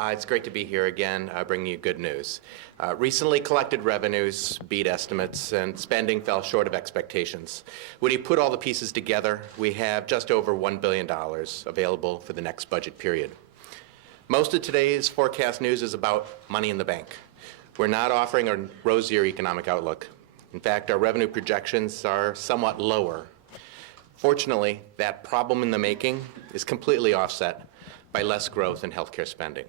It's great to be here again, bringing you good news. Recently collected revenues beat estimates, and spending fell short of expectations. When you put all the pieces together, we have just over $1 billion available for the next budget period. Most of today's forecast news is about money in the bank. We're not offering a rosier economic outlook. In fact, our revenue projections are somewhat lower. Fortunately, that problem in the making is completely offset by less growth in healthcare spending.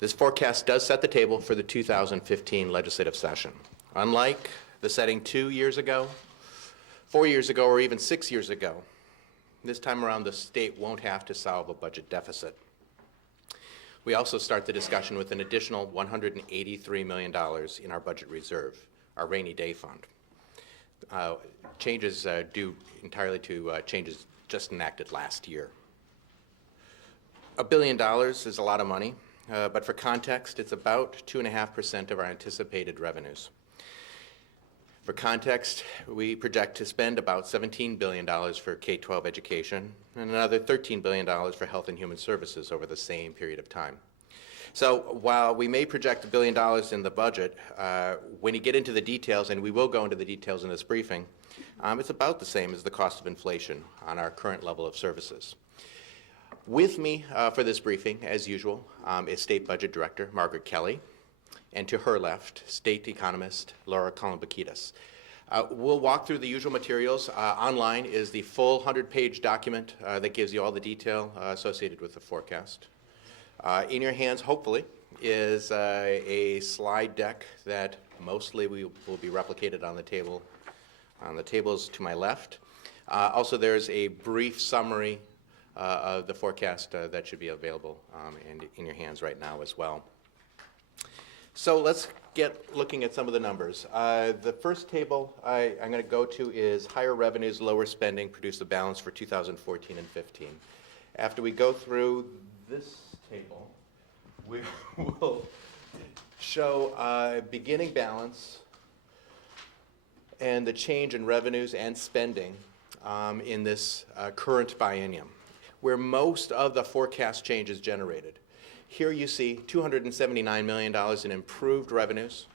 This forecast does set the table for the 2015 legislative session. Unlike the setting 2 years ago, 4 years ago, or even 6 years ago, this time around the state won't have to solve a budget deficit. We also start the discussion with an additional $183 million in our budget reserve, our rainy day fund. Changes due entirely to changes just enacted last year. $1 billion is a lot of money, but for context, it's about 2.5% of our anticipated revenues. For context, we project to spend about $17 billion for K-12 education and another $13 billion for health and human services over the same period of time. So while we may project $1 billion in the budget, when you get into the details, and we will go into the details in this briefing, it's about the same as the cost of inflation on our current level of services. With me for this briefing, as usual, is State Budget Director Margaret Kelly, and to her left, State Economist Laura Kalambokidis. We'll walk through the usual materials. Online is the full 100-page document that gives you all the detail associated with the forecast. In your hands, hopefully, is a slide deck that mostly will be replicated on the table, on the tables to my left. Also, there's a brief summary of the forecast that should be available and in your hands right now as well. So let's get looking at some of the numbers. The first table I'm going to go to is higher revenues, lower spending, produce a balance for 2014 and 15. After we go through this table, we will show a beginning balance and the change in revenues and spending in this current biennium, where most of the forecast change is generated. Here you see $279 million in improved revenues,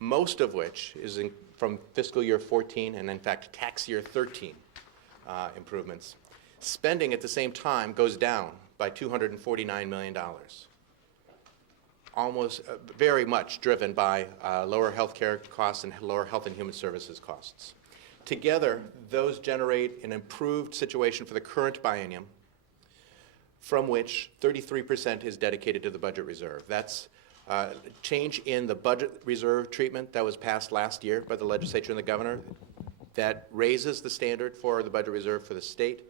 most of which is from fiscal year 14 and in fact tax year 13 improvements. Spending at the same time goes down by $249 million, almost very much driven by lower health care costs and lower health and human services costs. Together, those generate an improved situation for the current biennium, from which 33% is dedicated to the budget reserve. That's a change in the budget reserve treatment that was passed last year by the legislature and the governor that raises the standard for the budget reserve for the state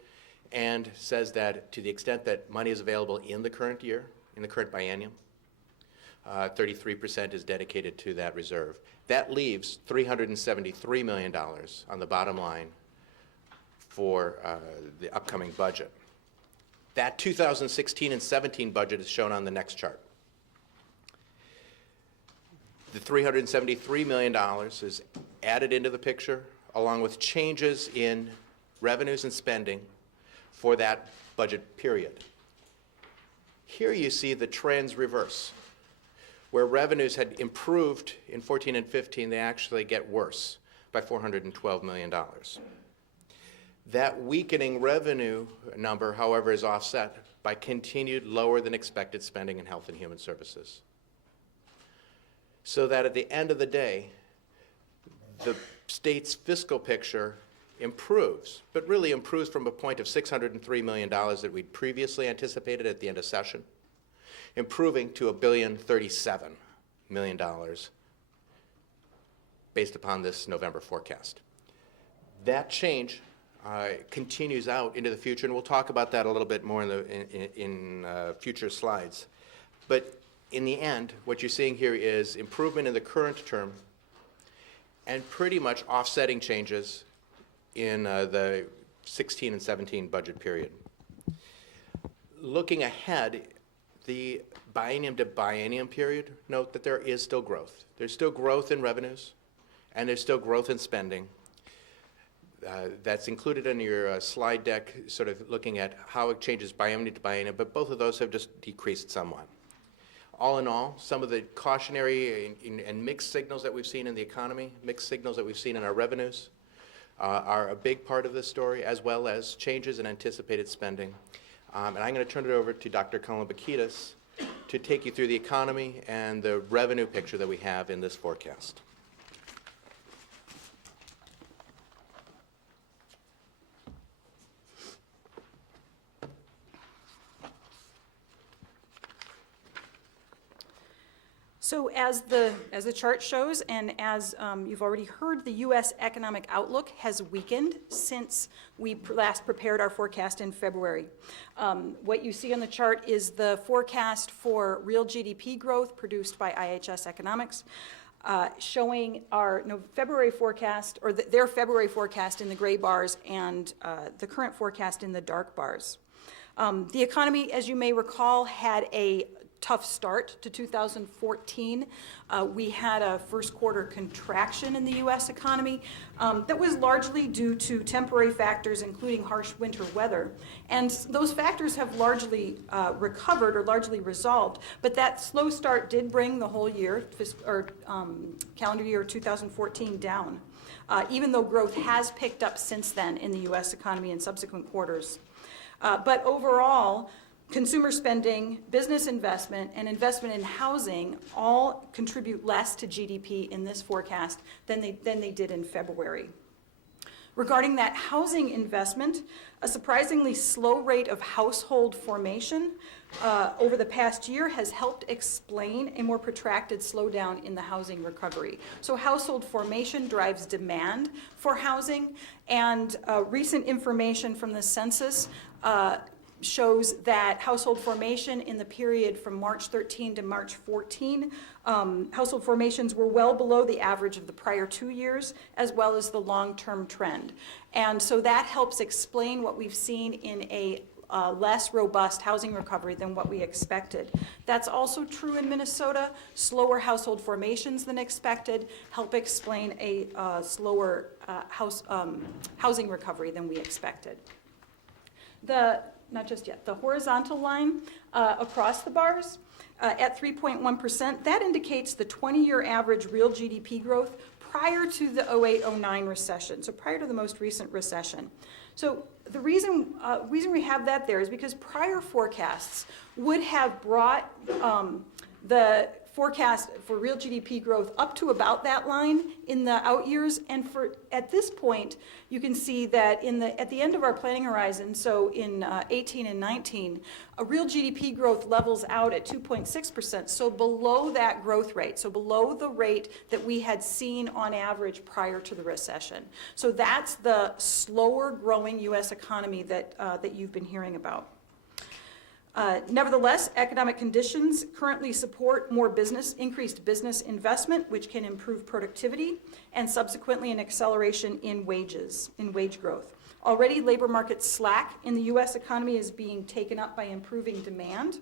and says that to the extent that money is available in the current year, in the current biennium, 33% is dedicated to that reserve. That leaves $373 million on the bottom line for the upcoming budget. That 2016 and 17 budget is shown on the next chart. The $373 million is added into the picture along with changes in revenues and spending for that budget period. Here you see the trends reverse. Where revenues had improved in 14 and 15, they actually get worse by $412 million. That weakening revenue number, however, is offset by continued lower than expected spending in health and human services. So that at the end of the day, the state's fiscal picture improves, but really improves from a point of $603 million that we'd previously anticipated at the end of session, improving to $1,037 million based upon this November forecast. That change continues out into the future, and we'll talk about that a little bit more in future slides. But in the end, what you're seeing here is improvement in the current term and pretty much offsetting changes in the 16 and 17 budget period. Looking ahead, the biennium to biennium period, note that there is still growth. There's still growth in revenues, and there's still growth in spending. That's included in your slide deck, sort of looking at how it changes biennium to biennium, but both of those have just decreased somewhat. All in all, some of the cautionary and mixed signals that we've seen in the economy, mixed signals that we've seen in our revenues, are a big part of this story, as well as changes in anticipated spending. And I'm going to turn it over to Dr. Kalambokidis to take you through the economy and the revenue picture that we have in this forecast. So as the chart shows, and as you've already heard, the U.S. economic outlook has weakened since we last prepared our forecast in February. What you see on the chart is the forecast for real GDP growth produced by IHS Economics, showing our February forecast, or their February forecast in the gray bars, and the current forecast in the dark bars. The economy, as you may recall, had a tough start to 2014. We had a first quarter contraction in the U.S. economy that was largely due to temporary factors, including harsh winter weather. And those factors have largely recovered or largely resolved, but that slow start did bring the whole year, calendar year 2014, down, even though growth has picked up since then in the U.S. economy in subsequent quarters. But overall, consumer spending, business investment, and investment in housing all contribute less to GDP in this forecast than they did in February. Regarding that housing investment, a surprisingly slow rate of household formation over the past year has helped explain a more protracted slowdown in the housing recovery. So household formation drives demand for housing, and recent information from the census shows that household formation in the period from March 13 to March 14, household formations were well below the average of the prior 2 years, as well as the long-term trend. And so that helps explain what we've seen in a less robust housing recovery than what we expected. That's also true in Minnesota. Slower household formations than expected help explain a slower housing recovery than we expected. Not just yet, the horizontal line across the bars at 3.1%, that indicates the 20-year average real GDP growth prior to the 08-09 recession, so prior to the most recent recession. So the reason we have that there is because prior forecasts would have brought the forecast for real GDP growth up to about that line in the out years, and at this point you can see that at the end of our planning horizon, so in 18 and 19, a real GDP growth levels out at 2.6%, so below that growth rate, so below the rate that we had seen on average prior to the recession. So that's the slower growing U.S. economy that you've been hearing about. Nevertheless, economic conditions currently support increased business investment, which can improve productivity, and subsequently an acceleration in wage growth. Already, labor market slack in the U.S. economy is being taken up by improving demand.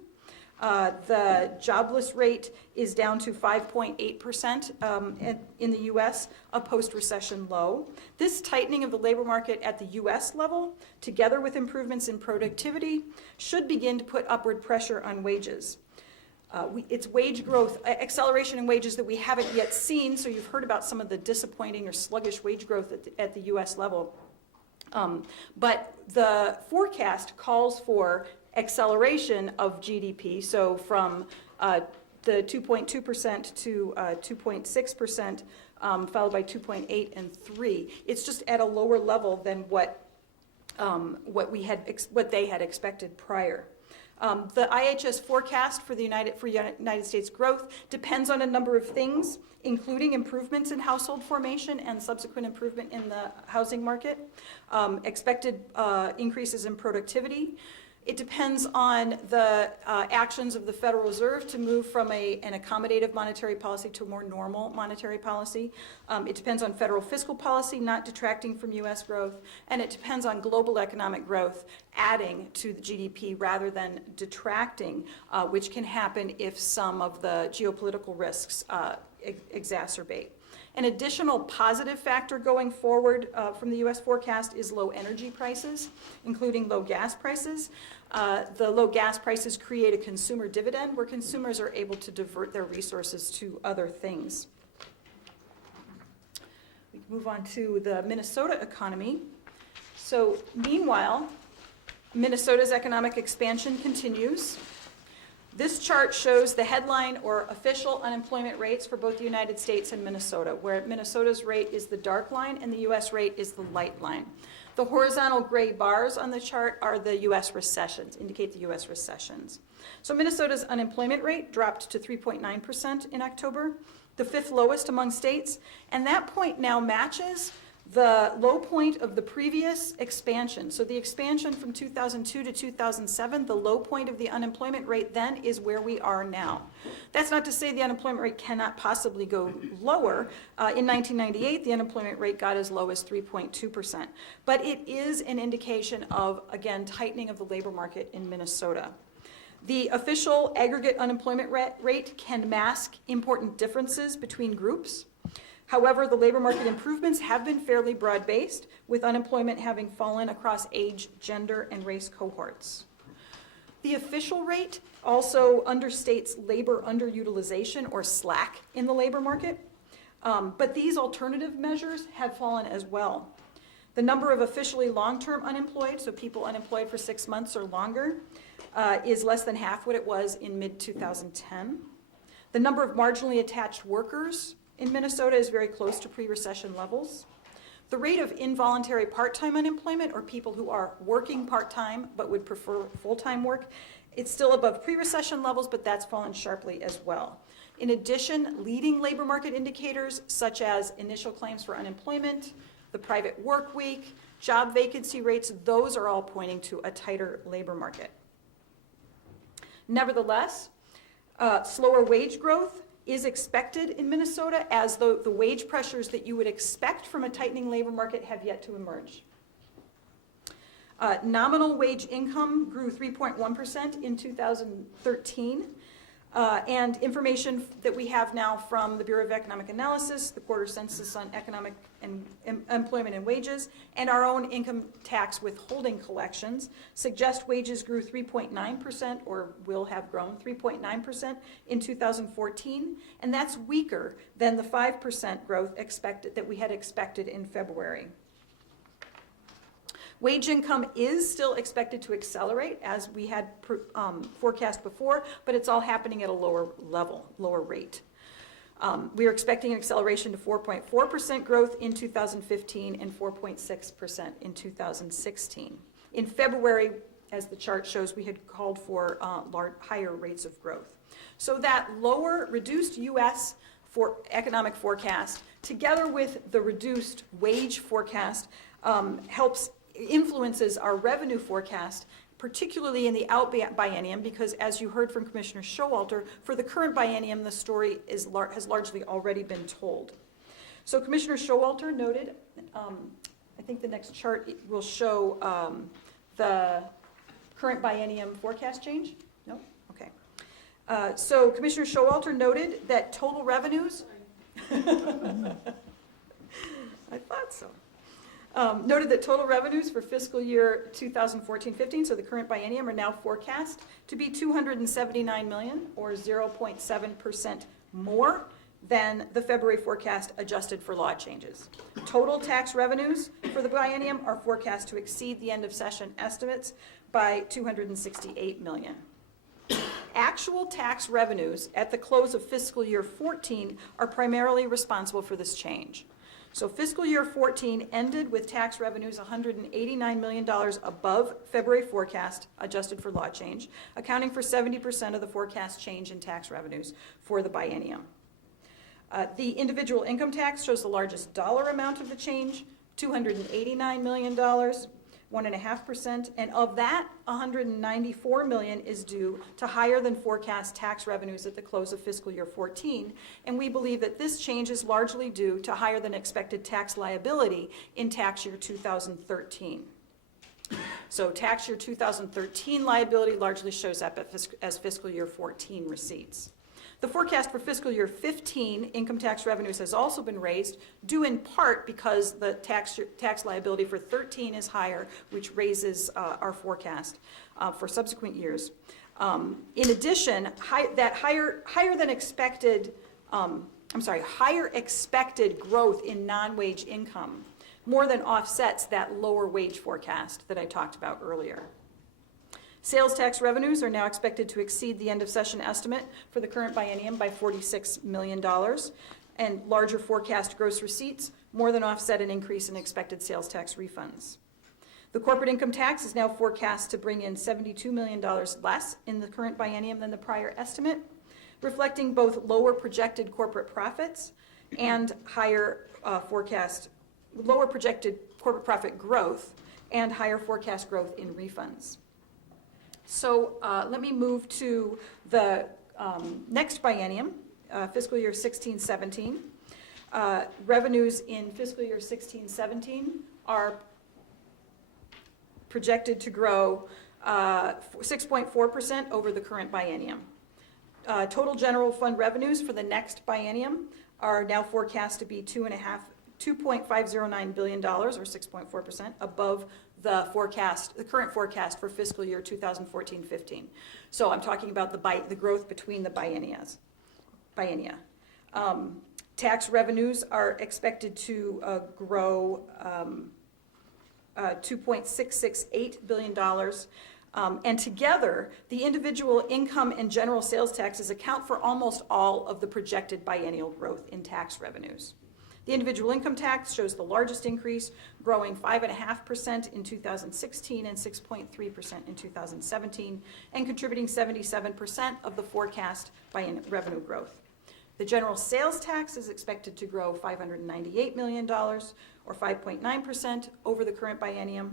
The jobless rate is down to 5.8% in the U.S., a post-recession low. This tightening of the labor market at the U.S. level, together with improvements in productivity, should begin to put upward pressure on wages. It's wage growth, acceleration in wages that we haven't yet seen, so you've heard about some of the disappointing or sluggish wage growth at the U.S. level. But the forecast calls for acceleration of GDP, so from the 2.2% to 2.6%, followed by 2.8 and 3. It's just at a lower level than what they had expected prior. The IHS forecast for the United States growth depends on a number of things, including improvements in household formation and subsequent improvement in the housing market, expected increases in productivity. It depends on the actions of the Federal Reserve to move from an accommodative monetary policy to a more normal monetary policy. It depends on federal fiscal policy not detracting from U.S. growth, and it depends on global economic growth adding to the GDP rather than detracting, which can happen if some of the geopolitical risks exacerbate. An additional positive factor going forward from the U.S. forecast is low energy prices, including low gas prices. The low gas prices create a consumer dividend where consumers are able to divert their resources to other things. We can move on to the Minnesota economy. So meanwhile, Minnesota's economic expansion continues. This chart shows the headline or official unemployment rates for both the United States and Minnesota, where Minnesota's rate is the dark line and the U.S. rate is the light line. The horizontal gray bars on the chart are the U.S. recessions, indicate the U.S. recessions. So Minnesota's unemployment rate dropped to 3.9% in October, the 5th lowest among states, and that point now matches the low point of the previous expansion. So the expansion from 2002 to 2007, the low point of the unemployment rate then is where we are now. That's not to say the unemployment rate cannot possibly go lower. In 1998, the unemployment rate got as low as 3.2%. But it is an indication of, again, tightening of the labor market in Minnesota. The official aggregate unemployment rate can mask important differences between groups. However, the labor market improvements have been fairly broad-based, with unemployment having fallen across age, gender, and race cohorts. The official rate also understates labor underutilization or slack in the labor market, but these alternative measures have fallen as well. The number of officially long-term unemployed, so people unemployed for 6 months or longer, is less than half what it was in mid-2010. The number of marginally attached workers in Minnesota is very close to pre-recession levels. The rate of involuntary part-time unemployment, or people who are working part-time but would prefer full-time work, it's still above pre-recession levels, but that's fallen sharply as well. In addition, leading labor market indicators such as initial claims for unemployment, the private work week, job vacancy rates, those are all pointing to a tighter labor market. Nevertheless, slower wage growth is expected in Minnesota, as the wage pressures that you would expect from a tightening labor market have yet to emerge. Nominal wage income grew 3.1% in 2013, and information that we have now from the Bureau of Economic Analysis, the quarter census on economic and employment and wages, and our own income tax withholding collections suggest wages grew 3.9%, or will have grown 3.9% in 2014, and that's weaker than the 5% growth that we had expected in February. Wage income is still expected to accelerate, as we had forecast before, but it's all happening at a lower level, lower rate. We are expecting an acceleration to 4.4% growth in 2015 and 4.6% in 2016. In February, as the chart shows, we had called for higher rates of growth. So that lower, reduced U.S. economic forecast, together with the reduced wage forecast, influences our revenue forecast, particularly in the out biennium, because as you heard from Commissioner Schowalter, for the current biennium, the story has largely already been told. So Commissioner Schowalter noted, I think the next chart will show the current biennium forecast change. No? Okay. So Commissioner Schowalter noted that total revenues, I thought so. Noted that total revenues for fiscal year 2014-15, so the current biennium, are now forecast to be $279 million, or 0.7% more than the February forecast adjusted for law changes. Total tax revenues for the biennium are forecast to exceed the end of session estimates by $268 million. Actual tax revenues at the close of fiscal year 14 are primarily responsible for this change. So fiscal year 14 ended with tax revenues $189 million above February forecast, adjusted for law change, accounting for 70% of the forecast change in tax revenues for the biennium. The individual income tax shows the largest dollar amount of the change, $289 million, 1.5%, and of that, $194 million is due to higher than forecast tax revenues at the close of fiscal year 14, and we believe that this change is largely due to higher than expected tax liability in tax year 2013. So tax year 2013 liability largely shows up as fiscal year 14 receipts. The forecast for fiscal year 15 income tax revenues has also been raised, due in part because the tax liability for 13 is higher, which raises our forecast for subsequent years. In addition, higher expected growth in non-wage income more than offsets that lower wage forecast that I talked about earlier. Sales tax revenues are now expected to exceed the end of session estimate for the current biennium by $46 million, and larger forecast gross receipts more than offset an increase in expected sales tax refunds. The corporate income tax is now forecast to bring in $72 million less in the current biennium than the prior estimate, reflecting both lower projected corporate profits and lower projected corporate profit growth and higher forecast growth in refunds. So let me move to the next biennium, fiscal year 16-17. Revenues in fiscal year 16-17 are projected to grow 6.4% over the current biennium. Total general fund revenues for the next biennium are now forecast to be $2.509 billion, or 6.4%, above the current forecast for fiscal year 2014-15. So I'm talking about the growth between the biennia. Tax revenues are expected to grow $2.668 billion. And together, the individual income and general sales taxes account for almost all of the projected biennial growth in tax revenues. The individual income tax shows the largest increase, growing 5.5% in 2016 and 6.3% in 2017, and contributing 77% of the forecast revenue growth. The general sales tax is expected to grow $598 million, or 5.9% over the current biennium,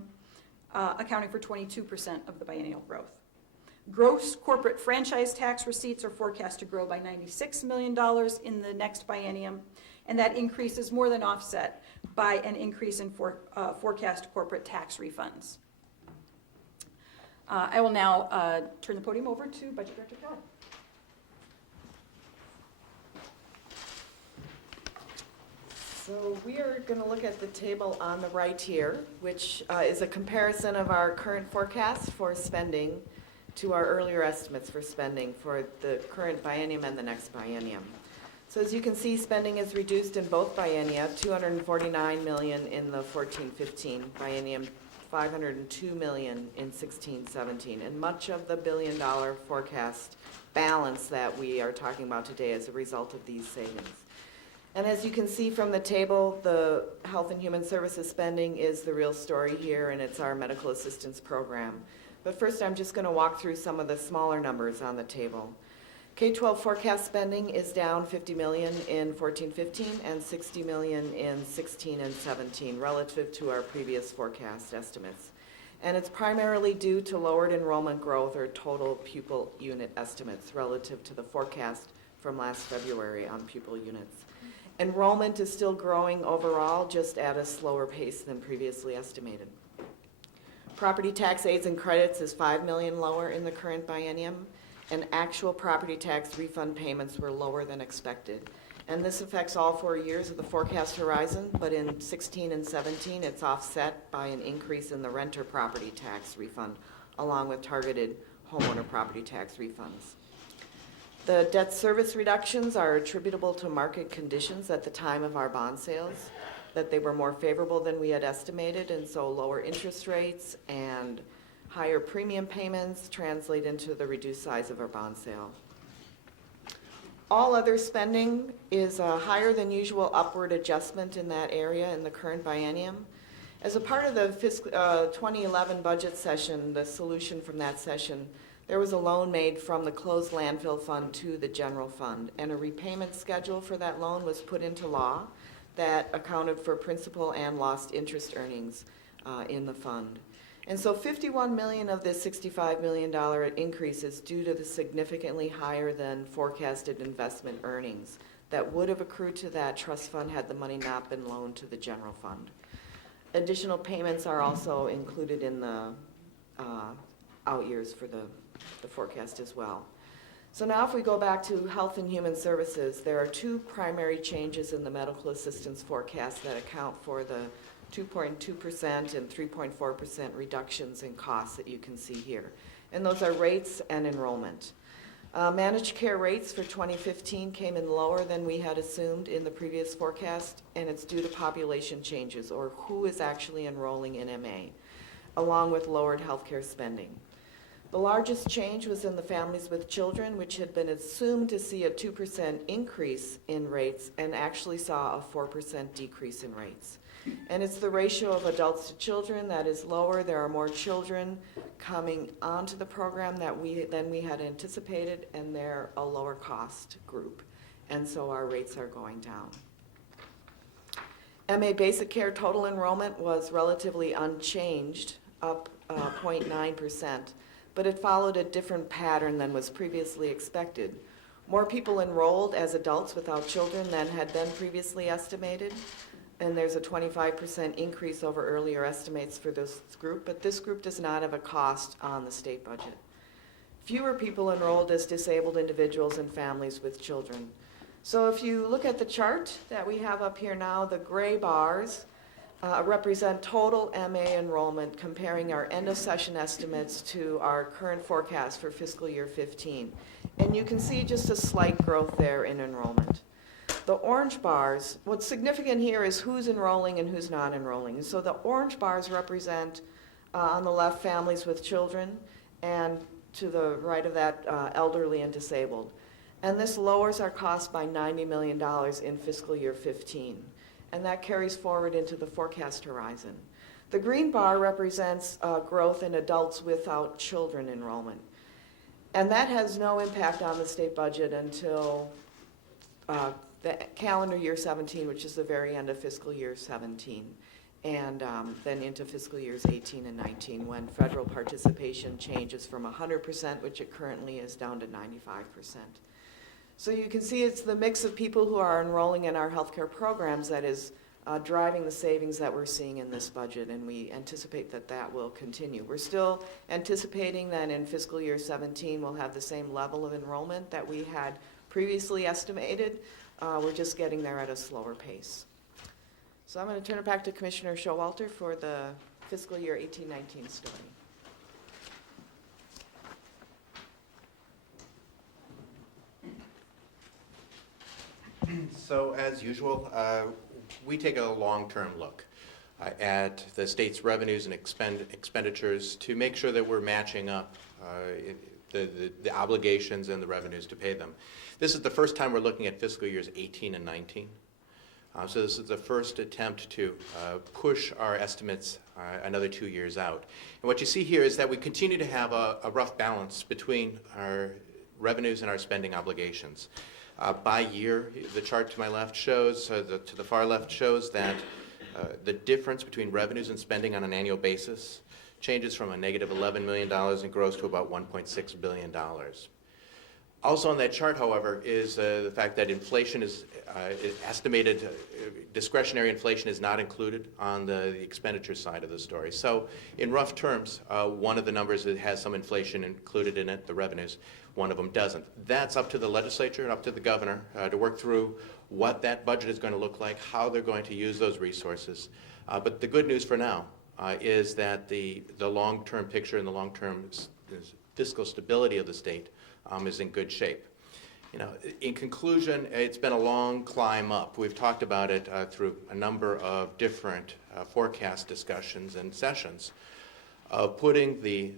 accounting for 22% of the biennial growth. Gross corporate franchise tax receipts are forecast to grow by $96 million in the next biennium, and that increase is more than offset by an increase in forecast corporate tax refunds. I will now turn the podium over to Budget Director Kelly. So we are going to look at the table on the right here, which is a comparison of our current forecast for spending to our earlier estimates for spending for the current biennium and the next biennium. So as you can see, spending is reduced in both biennia, $249 million in the 14-15 biennium, $502 million in 16-17, and much of the billion-dollar forecast balance that we are talking about today as a result of these savings. And as you can see from the table, the Health and Human Services spending is the real story here, and it's our medical assistance program. But first, I'm just going to walk through some of the smaller numbers on the table. K-12 forecast spending is down $50 million in 14-15 and $60 million in 16 and 17 relative to our previous forecast estimates. And it's primarily due to lowered enrollment growth or total pupil unit estimates relative to the forecast from last February on pupil units. Enrollment is still growing overall, just at a slower pace than previously estimated. Property tax aids and credits is $5 million lower in the current biennium, and actual property tax refund payments were lower than expected. And this affects all 4 years of the forecast horizon, but in 16 and 17, it's offset by an increase in the renter property tax refund, along with targeted homeowner property tax refunds. The debt service reductions are attributable to market conditions at the time of our bond sales, that they were more favorable than we had estimated, and so lower interest rates and higher premium payments translate into the reduced size of our bond sale. All other spending is a higher than usual upward adjustment in that area in the current biennium. As a part of the 2011 budget session, the solution from that session, there was a loan made from the closed landfill fund to the general fund, and a repayment schedule for that loan was put into law that accounted for principal and lost interest earnings in the fund. And so $51 million of this $65 million increase is due to the significantly higher than forecasted investment earnings that would have accrued to that trust fund had the money not been loaned to the general fund. Additional payments are also included in the out years for the forecast as well. So now if we go back to Health and Human Services, there are two primary changes in the medical assistance forecast that account for the 2.2% and 3.4% reductions in costs that you can see here. And those are rates and enrollment. Managed care rates for 2015 came in lower than we had assumed in the previous forecast, and it's due to population changes, or who is actually enrolling in MA, along with lowered healthcare spending. The largest change was in the families with children, which had been assumed to see a 2% increase in rates and actually saw a 4% decrease in rates. And it's the ratio of adults to children that is lower. There are more children coming onto the program than we had anticipated, and they're a lower cost group. And so our rates are going down. MA basic care total enrollment was relatively unchanged, up 0.9%. But it followed a different pattern than was previously expected. More people enrolled as adults without children than had been previously estimated, and there's a 25% increase over earlier estimates for this group, but this group does not have a cost on the state budget. Fewer people enrolled as disabled individuals and families with children. So if you look at the chart that we have up here now, the gray bars represent total MA enrollment, comparing our end of session estimates to our current forecast for fiscal year 15. And you can see just a slight growth there in enrollment. The orange bars, what's significant here is who's enrolling and who's not enrolling. So the orange bars represent, on the left, families with children, and to the right of that, elderly and disabled. And this lowers our cost by $90 million in fiscal year 15. And that carries forward into the forecast horizon. The green bar represents growth in adults without children enrollment. And that has no impact on the state budget until the calendar year 17, which is the very end of fiscal year 17, and then into fiscal years 18 and 19, when federal participation changes from 100%, which it currently is, down to 95%. So you can see it's the mix of people who are enrolling in our healthcare programs that is driving the savings that we're seeing in this budget, and we anticipate that that will continue. We're still anticipating that in fiscal year 17 we'll have the same level of enrollment that we had previously estimated. We're just getting there at a slower pace. So I'm going to turn it back to Commissioner Schowalter for the fiscal year 18-19 story. So as usual, we take a long-term look at the state's revenues and expenditures to make sure that we're matching up the obligations and the revenues to pay them. This is the first time we're looking at fiscal years 18 and 19. So this is the first attempt to push our estimates another 2 years out. And what you see here is that we continue to have a rough balance between our revenues and our spending obligations. By year, the chart to my left shows, to the far left shows that the difference between revenues and spending on an annual basis changes from a negative $11 million and grows to about $1.6 billion. Also on that chart, however, is the fact that inflation is estimated, discretionary inflation is not included on the expenditure side of the story. So in rough terms, one of the numbers that has some inflation included in it, the revenues, one of them doesn't. That's up to the legislature and up to the governor to work through what that budget is going to look like, how they're going to use those resources. But the good news for now is that the long-term picture and the long-term fiscal stability of the state is in good shape. You know, in conclusion, it's been a long climb up. We've talked about it through a number of different forecast discussions and sessions of putting the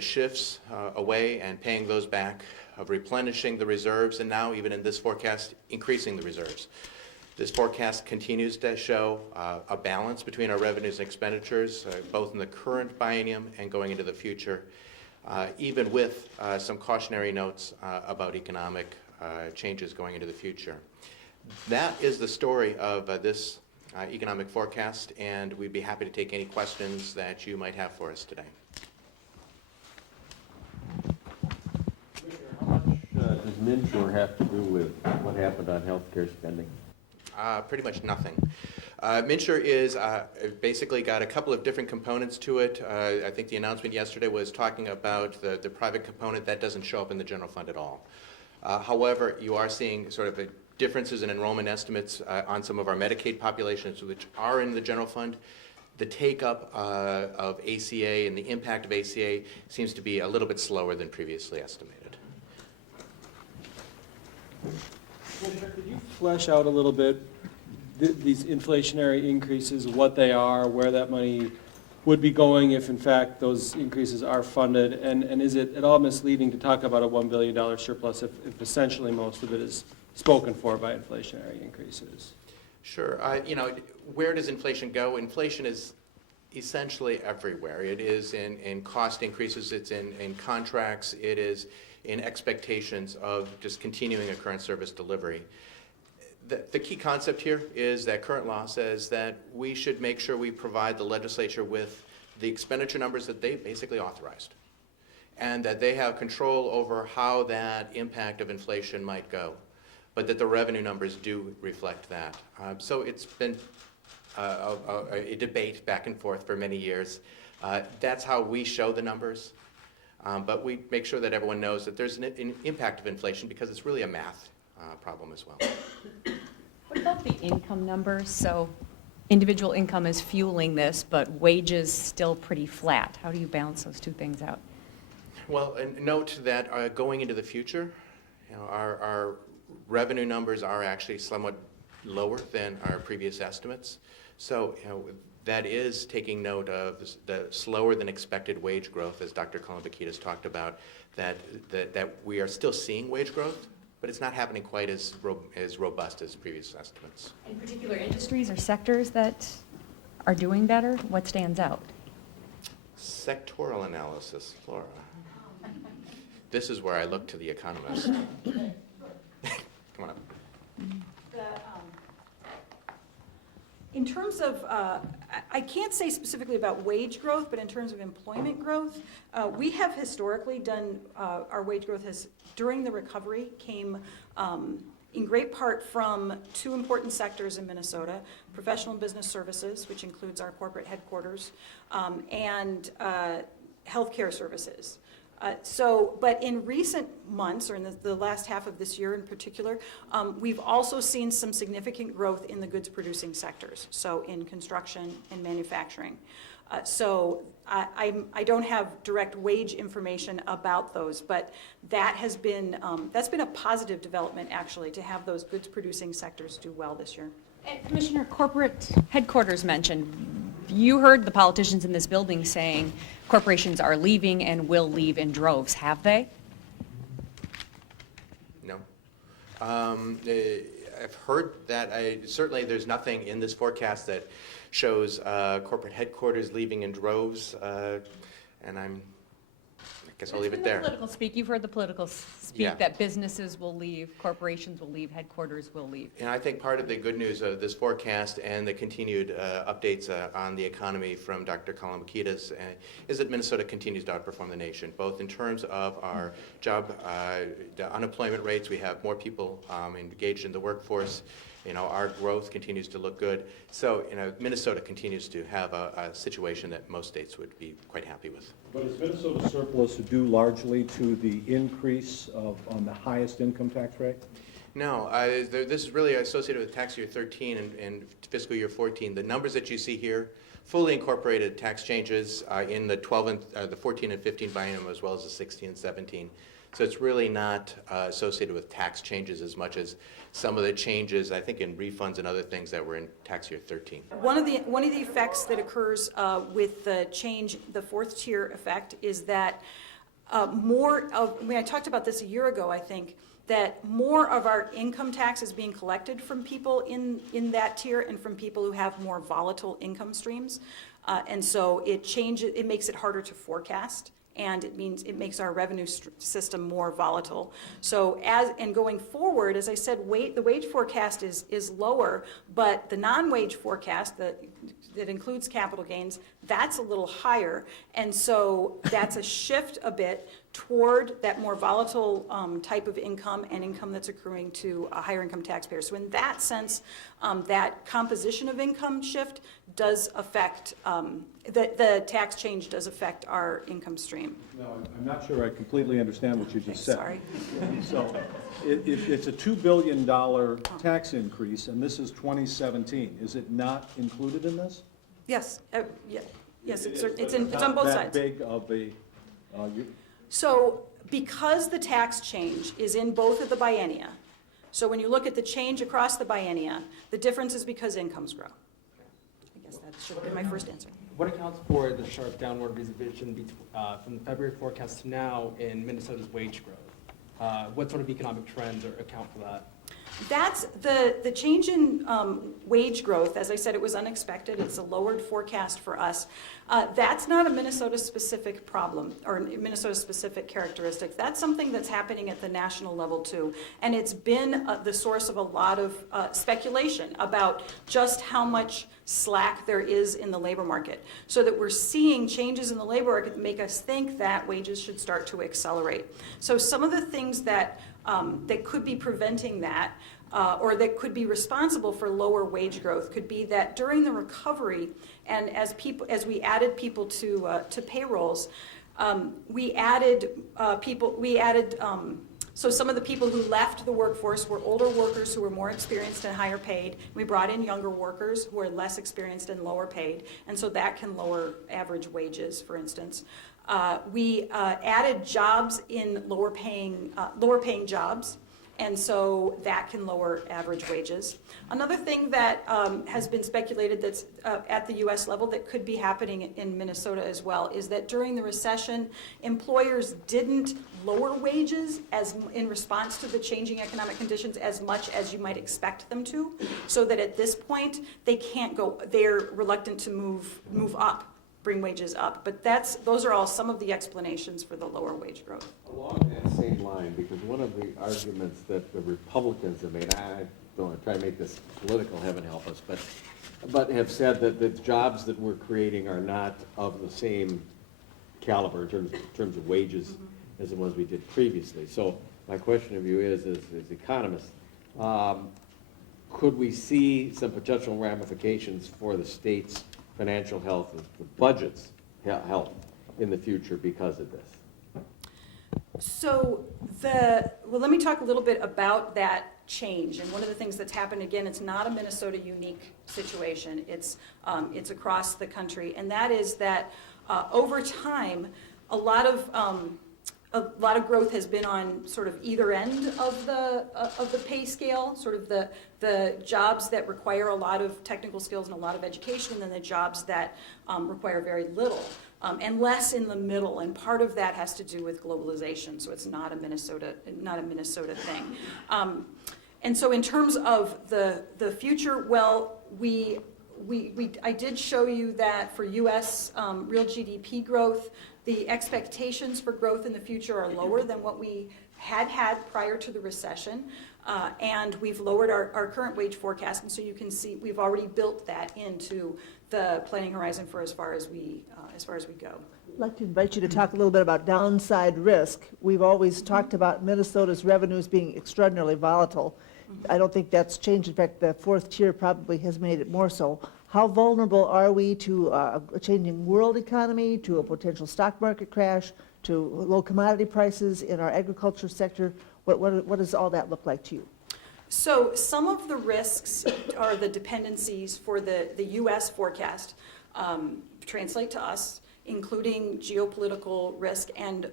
shifts away and paying those back, of replenishing the reserves, and now even in this forecast, increasing the reserves. This forecast continues to show a balance between our revenues and expenditures, both in the current biennium and going into the future, even with some cautionary notes about economic changes going into the future. That is the story of this economic forecast, and we'd be happy to take any questions that you might have for us today. Commissioner, how much does MNsure have to do with what happened on healthcare spending? Pretty much nothing. MNsure is basically got a couple of different components to it. I think the announcement yesterday was talking about the private component. That doesn't show up in the general fund at all. However, you are seeing sort of differences in enrollment estimates on some of our Medicaid populations, which are in the general fund. The take-up of ACA and the impact of ACA seems to be a little bit slower than previously estimated. Could you flesh out a little bit these inflationary increases, what they are, where that money would be going if in fact those increases are funded, and is it at all misleading to talk about a $1 billion surplus if essentially most of it is spoken for by inflationary increases? Sure. Where does inflation go? Inflation is essentially everywhere. It is in cost increases, it's in contracts, it is in expectations of just continuing a current service delivery. The key concept here is that current law says that we should make sure we provide the legislature with the expenditure numbers that they basically authorized, and that they have control over how that impact of inflation might go, but that the revenue numbers do reflect that. So it's been a debate back and forth for many years. That's how we show the numbers, but we make sure that everyone knows that there's an impact of inflation because it's really a math problem as well. What about the income numbers? So individual income is fueling this, but wages still pretty flat. How do you balance those two things out? Well, and note that going into the future, our revenue numbers are actually somewhat lower than our previous estimates. So that is taking note of the slower than expected wage growth, as Dr. Kalambokidis talked about, that we are still seeing wage growth, but it's not happening quite as robust as previous estimates. In particular industries or sectors that are doing better? What stands out? Sectoral analysis, Laura. This is where I look to the Economist. Come on up. In terms of, I can't say specifically about wage growth, but in terms of employment growth, we have historically done, our wage growth has, during the recovery, came in great part from two important sectors in Minnesota: professional and business services, which includes our corporate headquarters, and healthcare services. But in recent months, or in the last half of this year in particular, we've also seen some significant growth in the goods-producing sectors, so in construction and manufacturing. So I don't have direct wage information about those, but that has been, that's been a positive development, actually, to have those goods-producing sectors do well this year. And Commissioner, corporate headquarters mentioned. You heard the politicians in this building saying corporations are leaving and will leave in droves. Have they? No. I've heard that. Certainly there's nothing in this forecast that shows corporate headquarters leaving in droves, and I guess I'll leave it there. Political speak. You've heard the political speak, Yeah. that businesses will leave, corporations will leave, headquarters will leave. And I think part of the good news of this forecast and the continued updates on the economy from Dr. Kalambokidis is that Minnesota continues to outperform the nation, both in terms of our job, the unemployment rates. We have more people engaged in the workforce. Our growth continues to look good. So, Minnesota continues to have a situation that most states would be quite happy with. But is Minnesota surplus due largely to the increase on the highest income tax rate? No, this is really associated with tax year 13 and fiscal year 14. The numbers that you see here fully incorporated tax changes in the 14 and 15 biennium, as well as the 16 and 17. So it's really not associated with tax changes as much as some of the changes, I think, in refunds and other things that were in tax year 13. One of the effects that occurs with the change, the fourth tier effect, is that I talked about this a year ago, I think, that more of our income tax is being collected from people in that tier and from people who have more volatile income streams. And so it makes it harder to forecast. And it makes our revenue system more volatile. So going forward, as I said, the wage forecast is lower, but the non-wage forecast, the that includes capital gains, that's a little higher. And so that's a shift a bit toward that more volatile type of income and income that's accruing to a higher income taxpayer. So in that sense, that composition of income shift does affect, the tax change does affect our income stream. No, I'm not sure I completely understand what you just said. Sorry. So it's a $2 billion tax increase, and this is 2017. Is it not included in this? Yes, yes, it's on both sides. That big of a, So because the tax change is in both of the biennia, so when you look at the change across the biennia, the difference is because incomes grow. I guess that should have been my first answer. What accounts for the sharp downward revision from the February forecast to now in Minnesota's wage growth? What sort of economic trends account for that? That's the change in wage growth. As I said, it was unexpected. It's a lowered forecast for us. That's not a Minnesota-specific problem or Minnesota-specific characteristic. That's something that's happening at the national level too. And it's been the source of a lot of speculation about just how much slack there is in the labor market. So that we're seeing changes in the labor market that make us think that wages should start to accelerate. So some of the things that could be preventing that, or that could be responsible for lower wage growth, could be that during the recovery, and as we added people to payrolls, we added so some of the people who left the workforce were older workers who were more experienced and higher paid. We brought in younger workers who are less experienced and lower paid, and so that can lower average wages, for instance. We added jobs in lower paying jobs, and so that can lower average wages. Another thing that has been speculated that's at the U.S. level that could be happening in Minnesota as well is that during the recession, employers didn't lower wages as in response to the changing economic conditions as much as you might expect them to, so that at this point they can't go. They're reluctant to move up. Bring wages up, but those are all some of the explanations for the lower wage growth. Along that same line, because one of the arguments that the Republicans have made, I don't want to try to make this political, heaven help us, but have said that the jobs that we're creating are not of the same caliber in terms of wages as the ones we did previously. So my question of you is, as economists, could we see some potential ramifications for the state's financial health, the budget's health in the future because of this? So let me talk a little bit about that change. And one of the things that's happened, again, it's not a Minnesota unique situation. It's across the country, and that is that over time, a lot of growth has been on sort of either end of the pay scale, sort of the jobs that require a lot of technical skills and a lot of education, and then the jobs that require very little, and less in the middle. And part of that has to do with globalization, so it's not a Minnesota thing. And so in terms of the future, well, I did show you that for U.S. Real GDP growth, the expectations for growth in the future are lower than what we had prior to the recession, and we've lowered our current wage forecast, and so you can see we've already built that into the planning horizon for as far as we go. I'd like to invite you to talk a little bit about downside risk. We've always talked about Minnesota's revenues being extraordinarily volatile. I don't think that's changed. In fact, the fourth tier probably has made it more so. How vulnerable are we to a changing world economy, to a potential stock market crash, to low commodity prices in our agriculture sector? What does all that look like to you? So some of the risks are the dependencies for the U.S. forecast translate to us, including geopolitical risk and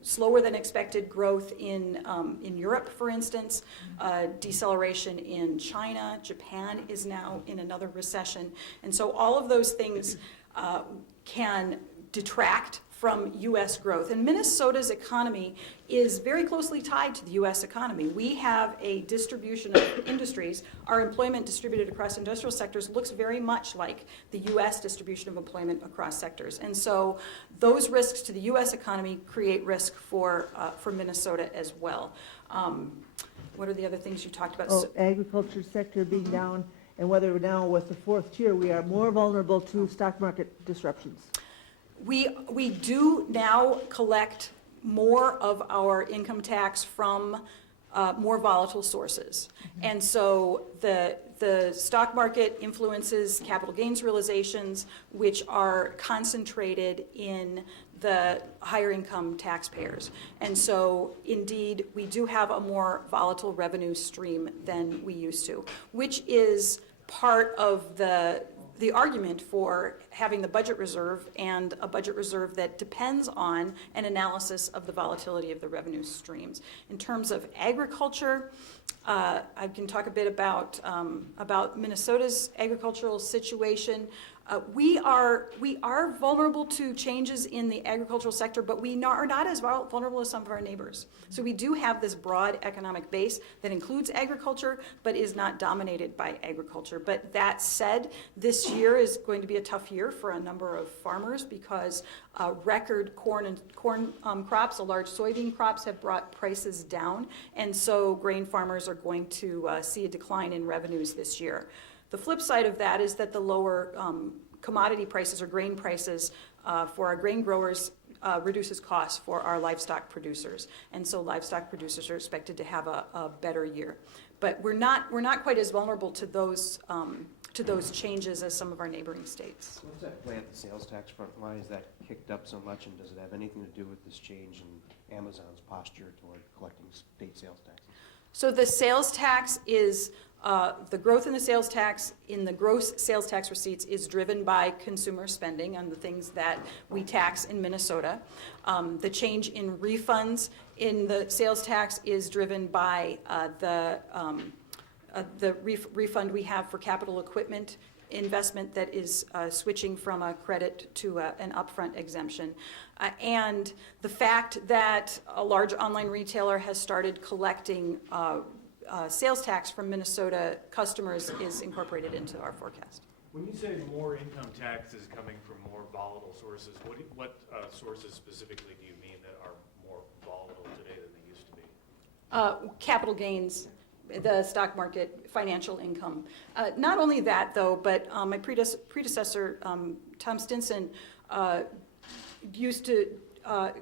slower than expected growth in Europe, for instance, deceleration in China. Japan is now in another recession. And so all of those things can detract from U.S. growth. And Minnesota's economy is very closely tied to the U.S. economy. We have a distribution of industries. Our employment distributed across industrial sectors looks very much like the U.S. distribution of employment across sectors. And so those risks to the U.S. economy create risk for Minnesota as well. What are the other things you talked about? Agriculture sector being down. and whether now with the fourth tier, we are more vulnerable to stock market disruptions. We do now collect more of our income tax from more volatile sources. And so the stock market influences capital gains realizations, which are concentrated in the higher income taxpayers. And so indeed, we do have a more volatile revenue stream than we used to, which is part of the argument for having the budget reserve, and a budget reserve that depends on an analysis of the volatility of the revenue streams. In terms of agriculture, I can talk a bit about Minnesota's agricultural situation. We are vulnerable to changes in the agricultural sector, but we are not as vulnerable as some of our neighbors. So we do have this broad economic base that includes agriculture, but is not dominated by agriculture. But that said, this year is going to be a tough year for a number of farmers because record corn crops, a large soybean crops, have brought prices down, and so grain farmers are going to see a decline in revenues this year. The flip side of that is that the lower commodity prices or grain prices for our grain growers reduces costs for our livestock producers. And so livestock producers are expected to have a better year. But we're not quite as vulnerable to those changes as some of our neighboring states. What's that play at the sales tax front? Why is that kicked up so much, and does it have anything to do with this change in Amazon's posture toward collecting state sales taxes? So the sales tax is, the growth in the sales tax, in the gross sales tax receipts, is driven by consumer spending on the things that we tax in Minnesota. The change in refunds in the sales tax is driven by the refund we have for capital equipment investment that is switching from a credit to an upfront exemption. And the fact that a large online retailer has started collecting sales tax from Minnesota customers is incorporated into our forecast. When you say more income tax is coming from more volatile sources, what sources specifically do you mean that are more volatile today than they used to be? Capital gains, the stock market, financial income. Not only that, though, but my predecessor, Tom Stinson, used to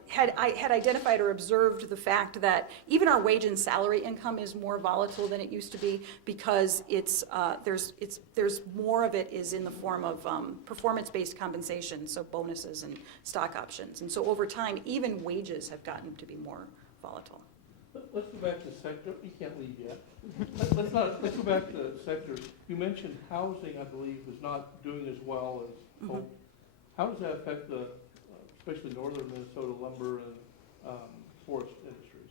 had identified or observed the fact that even our wage and salary income is more volatile than it used to be because there's more of it is in the form of performance-based compensation, so bonuses and stock options. And so over time, even wages have gotten to be more volatile. Let's go back to sector. You can't leave yet. Let's go back to sectors. You mentioned housing, I believe, is not doing as well as hoped. How does that affect the, especially northern Minnesota lumber and forest industries?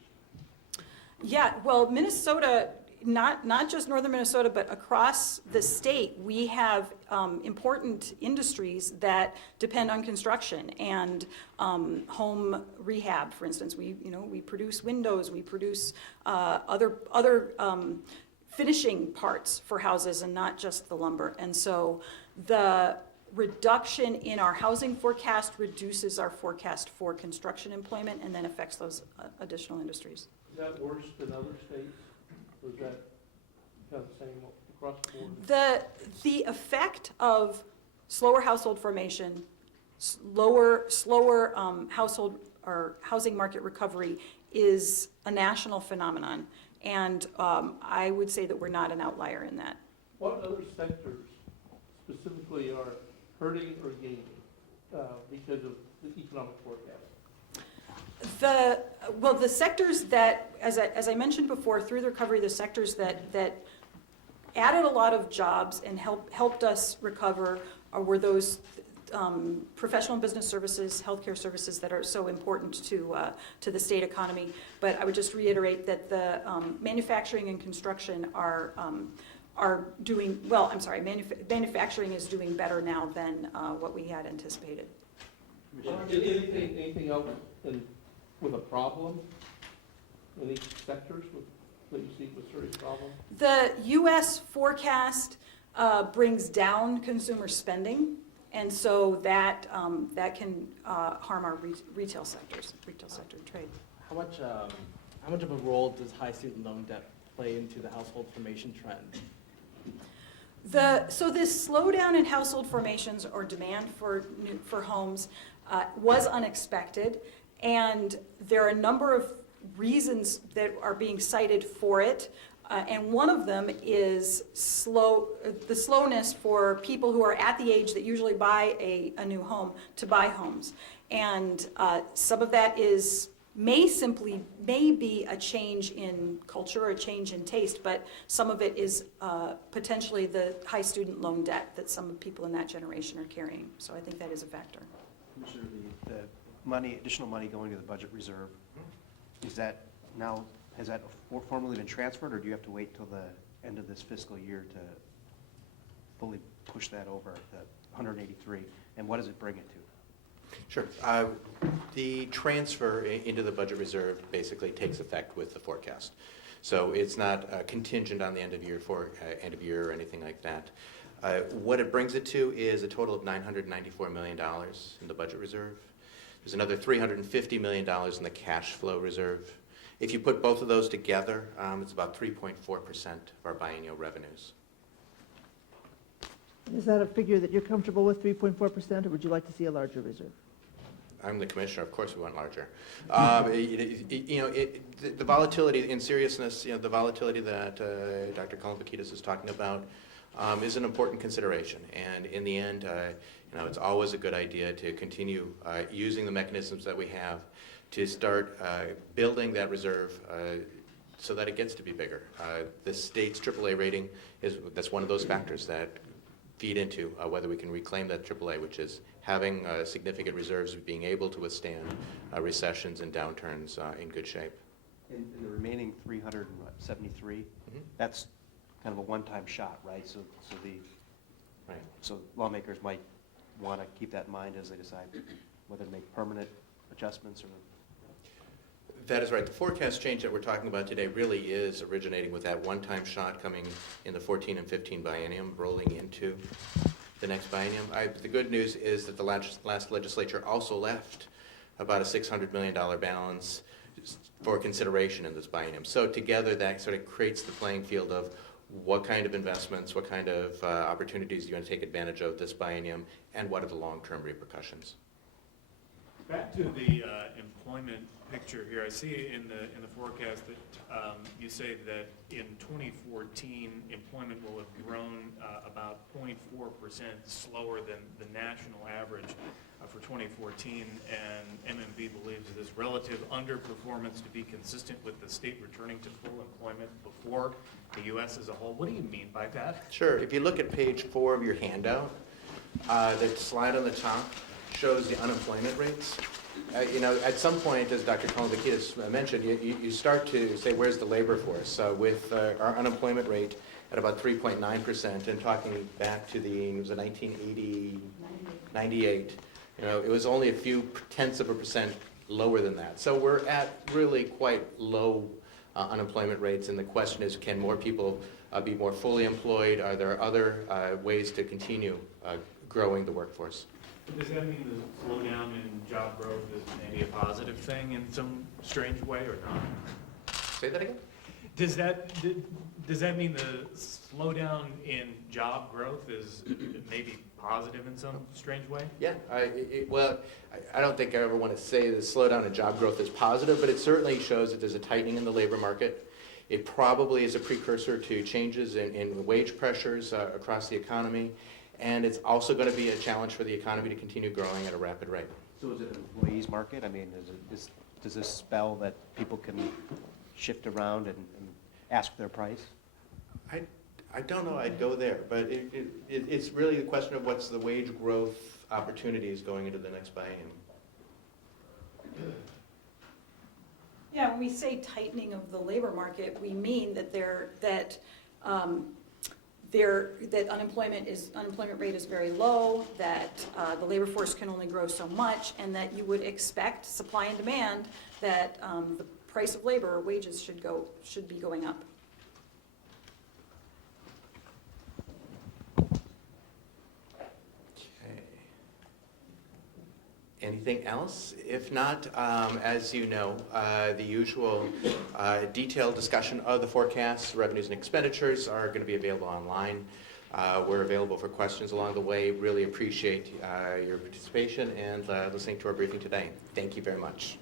Yeah, well, Minnesota, not just northern Minnesota, but across the state, we have important industries that depend on construction and home rehab. For instance, we produce windows, we produce other finishing parts for houses, and not just the lumber. And so the reduction in our housing forecast reduces our forecast for construction employment, and then affects those additional industries. Is that worse than other states? Or is that kind of the same across the board? The effect of slower household formation, slower household or housing market recovery is a national phenomenon, and I would say that we're not an outlier in that. What other sectors specifically are hurting or gaining because of the economic forecast? The sectors that, as I mentioned before, through the recovery, the sectors that added a lot of jobs and helped us recover were those professional and business services, healthcare services that are so important to the state economy. But I would just reiterate that the manufacturing and construction are doing well. I'm sorry, manufacturing is doing better now than what we had anticipated. Anything else with a problem? Any sectors that you see with serious problems? The U.S. forecast brings down consumer spending, and so that can harm our retail sector and trade. How much of a role does high student loan debt play into the household formation trend? So this slowdown in household formations or demand for homes was unexpected, and there are a number of reasons that are being cited for it. And one of them is the slowness for people who are at the age that usually buy a new home to buy homes. And some of that may be a change in culture or a change in taste, but some of it is potentially the high student loan debt that some people in that generation are carrying. So I think that is a factor. Commissioner, the additional money going to the budget reserve, is that now, has that formally been transferred, or do you have to wait till the end of this fiscal year to fully push that over, the 183? And what does it bring it to? Sure. The transfer into the budget reserve basically takes effect with the forecast. So it's not contingent on the end of year or anything like that. What it brings it to is a total of $994 million in the budget reserve. There's another $350 million in the cash flow reserve. If you put both of those together, it's about 3.4% of our biennial revenues. Is that a figure that you're comfortable with, 3.4%, or would you like to see a larger reserve? I'm the commissioner, of course we want larger. The volatility, in seriousness, the volatility that Dr. Kalambokidis is talking about is an important consideration. And in the end, it's always a good idea to continue using the mechanisms that we have to start building that reserve so that it gets to be bigger. The state's AAA rating that's one of those factors that feed into whether we can reclaim that AAA, which is having significant reserves, being able to withstand recessions and downturns in good shape. In the remaining 373, that's kind of a one-time shot, right? So lawmakers might want to keep that in mind as they decide whether to make permanent adjustments or. That is right. The forecast change that we're talking about today really is originating with that one-time shot coming in the 14 and 15 biennium, rolling into the next biennium. The good news is that the last legislature also left about a $600 million balance for consideration in this biennium. So together that sort of creates the playing field of what kind of investments, what kind of opportunities do you want to take advantage of this biennium, and what are the long-term repercussions. Back to the employment picture here, I see in the forecast that you say that in 2014, employment will have grown about 0.4% slower than the national average for 2014, and MMB believes this relative underperformance to be consistent with the state returning to full employment before the U.S. as a whole. What do you mean by that? Sure. If you look at page 4 of your handout, the slide on the top shows the unemployment rates. At some point, as Dr. Kalambokidis mentioned, you start to say, where's the labor force? With our unemployment rate at about 3.9%, and talking back to it was 1980, 98, it was only a few tenths of a percent lower than that. So we're at really quite low unemployment rates, and the question is, can more people be more fully employed? Are there other ways to continue growing the workforce? Does that mean the slowdown in job growth is maybe a positive thing in some strange way or not? Say that again? Does that mean the slowdown in job growth is maybe positive in some strange way? Yeah. I don't think I ever want to say the slowdown in job growth is positive, but it certainly shows that there's a tightening in the labor market. It probably is a precursor to changes in wage pressures across the economy. And it's also going to be a challenge for the economy to continue growing at a rapid rate. So is it an employees market? I mean, does this spell that people can shift around and ask their price? I don't know I'd go there, but it's really the question of what's the wage growth opportunities going into the next biennium. Yeah, when we say tightening of the labor market, we mean that unemployment rate is very low, that the labor force can only grow so much, and that you would expect supply and demand that the price of labor or wages should be going up. Okay. Anything else? If not, as you know, the usual detailed discussion of the forecasts, revenues and expenditures are going to be available online. We're available for questions along the way. Really appreciate your participation and listening to our briefing today. Thank you very much.